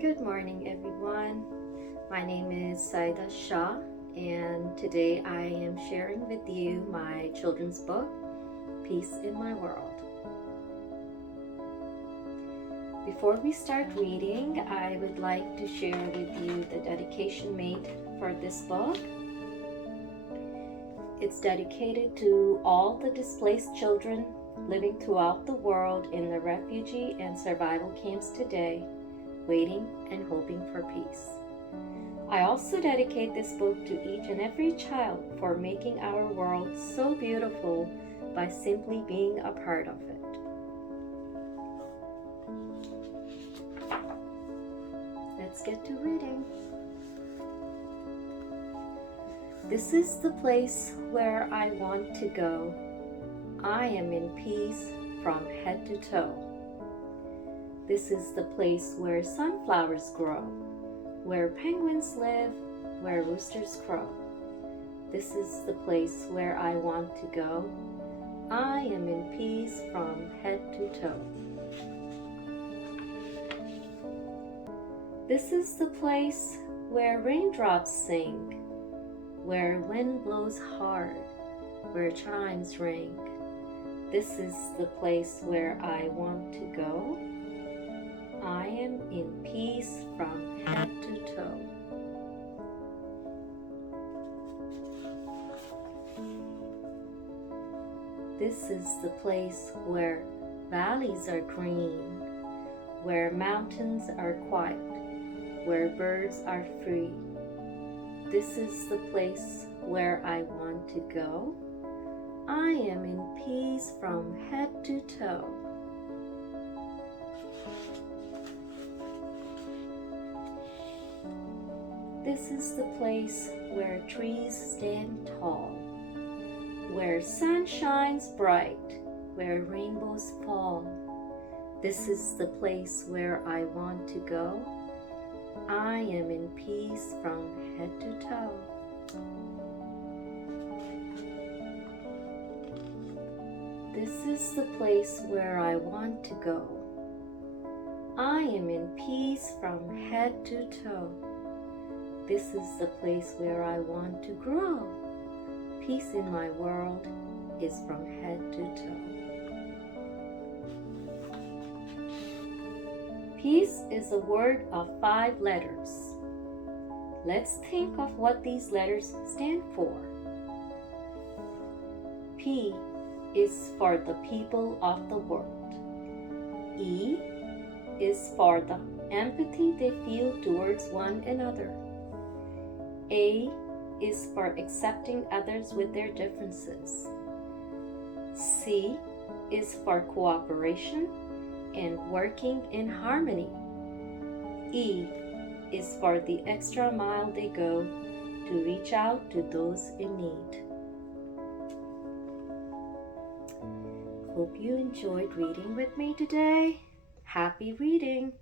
Good morning, everyone. My name is Syeda Shah, and today I am sharing with you my children's book, Peace in My World. Before we start reading, I would like to share with you the dedication made for this book. It's dedicated to all the displaced children living throughout the world in the refugee and survival camps today, waiting and hoping for peace. I also dedicate this book to each and every child for making our world so beautiful by simply being a part of it. Let's get to reading. This is the place where I want to go. I am in peace from head to toe. This is the place where sunflowers grow, where penguins live, where roosters crow. This is the place where I want to go. I am in peace from head to toe. This is the place where raindrops sing, where wind blows hard, where chimes ring. This is the place where I want to go. I am in peace from head to toe. This is the place where valleys are green, where mountains are quiet, where birds are free. This is the place where I want to go. I am in peace from head to toe. This is the place where trees stand tall, where sun shines bright, where rainbows fall. This is the place where I want to go. I am in peace from head to toe. This is the place where I want to go. I am in peace from head to toe. This is the place where I want to grow. Peace in my world is from head to toe. Peace is a word of 5 letters. Let's think of what these letters stand for. P is for the people of the world. E is for the empathy they feel towards one another. A is for accepting others with their differences. C is for cooperation and working in harmony. E is for the extra mile they go to reach out to those in need. Hope you enjoyed reading with me today. Happy reading!